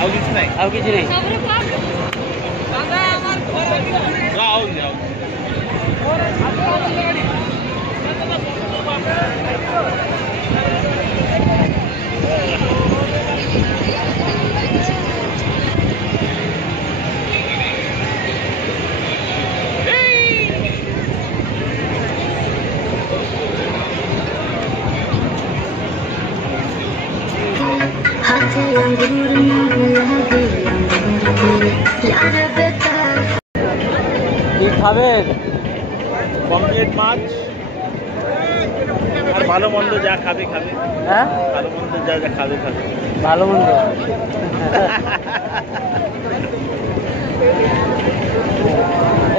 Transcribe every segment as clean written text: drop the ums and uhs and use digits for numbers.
ଆଉ କିଛି ନାହିଁ। খাবেন পমফ্রেট মাছ আর ভালো মন্দ যা খাবে খাবে। হ্যাঁ ভালো মন্দ যা যা খাবে খাবে। ভালো মন্দ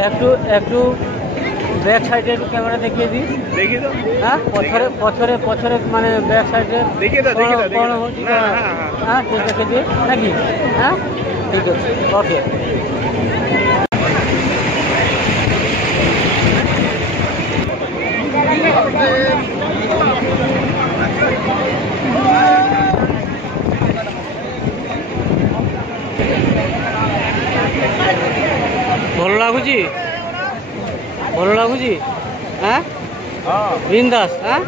একটু একটু ব্যাক সাইডে একটু ক্যামেরা দেখিয়ে দিই। দেখি তো। হ্যাঁ পছরে পছরে মানে ব্যাক সাইডে দেখিয়ে দাও দেখিয়ে দাও। হ্যাঁ ঠিক আছে দিই নাকি? হ্যাঁ ঠিক আছে ওকে। ଭଲ ଲାଗୁଛି ଭଲ ଲାଗୁଛି। হ্যাঁ বিন্দাস। হ্যাঁ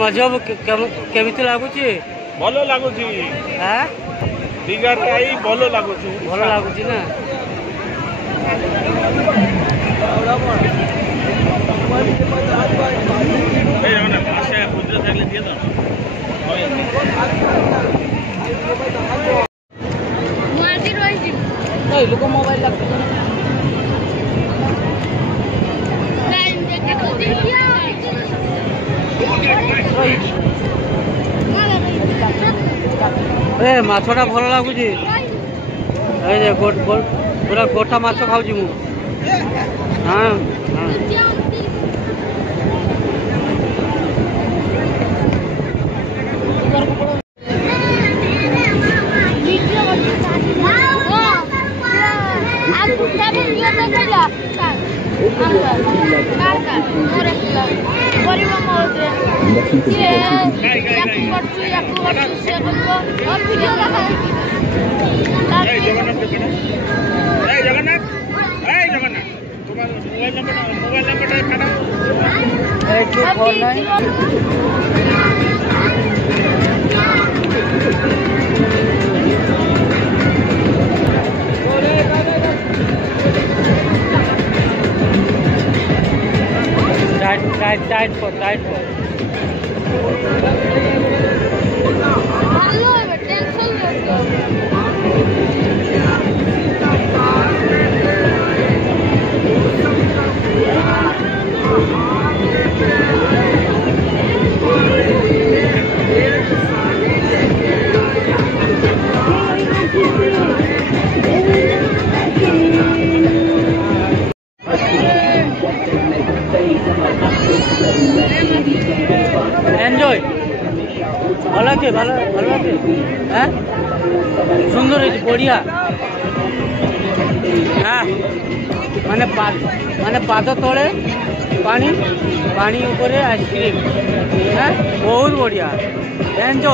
ମଜା କେମିତି ଲାଗୁଛି? ଭଲ ଲାଗୁଛି। ହଁ ଦୀଘାରେ ଆଇ ଭଲ ଲାଗୁଛି। ଭଲ ଲାଗୁଛି ନା? লোক মোবাইল লাগবে ମାଛଟା ଭଲ ଲାଗୁଛି। এই যে ପୁରା ଗୋଟା ମାଛ ଖାଉଛି ମୁଁ। ହଁ ହଁ टाइट for এনজয় ভালো আছে ভালো ভালো আছে। হ্যাঁ সুন্দর হয়েছে বঢ়িয়া। হ্যাঁ মানে পাদ তলে পানি পানি উপরে আইসক্রিম। হ্যাঁ বহুত বঢ়িয়া এনজয়।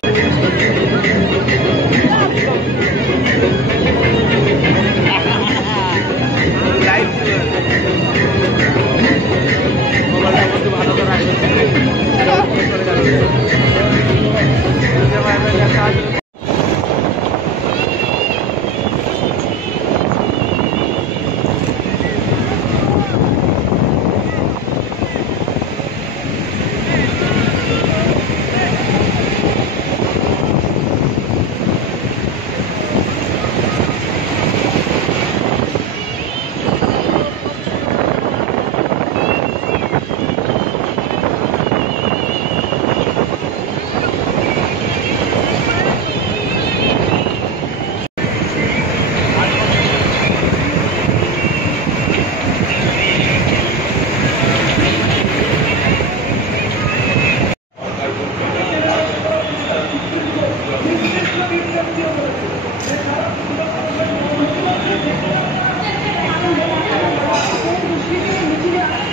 মিছিলে তারা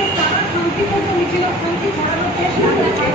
শান্তিপূর্ণ মিছিল শান্তি ছড়ানোর চেষ্টা করছে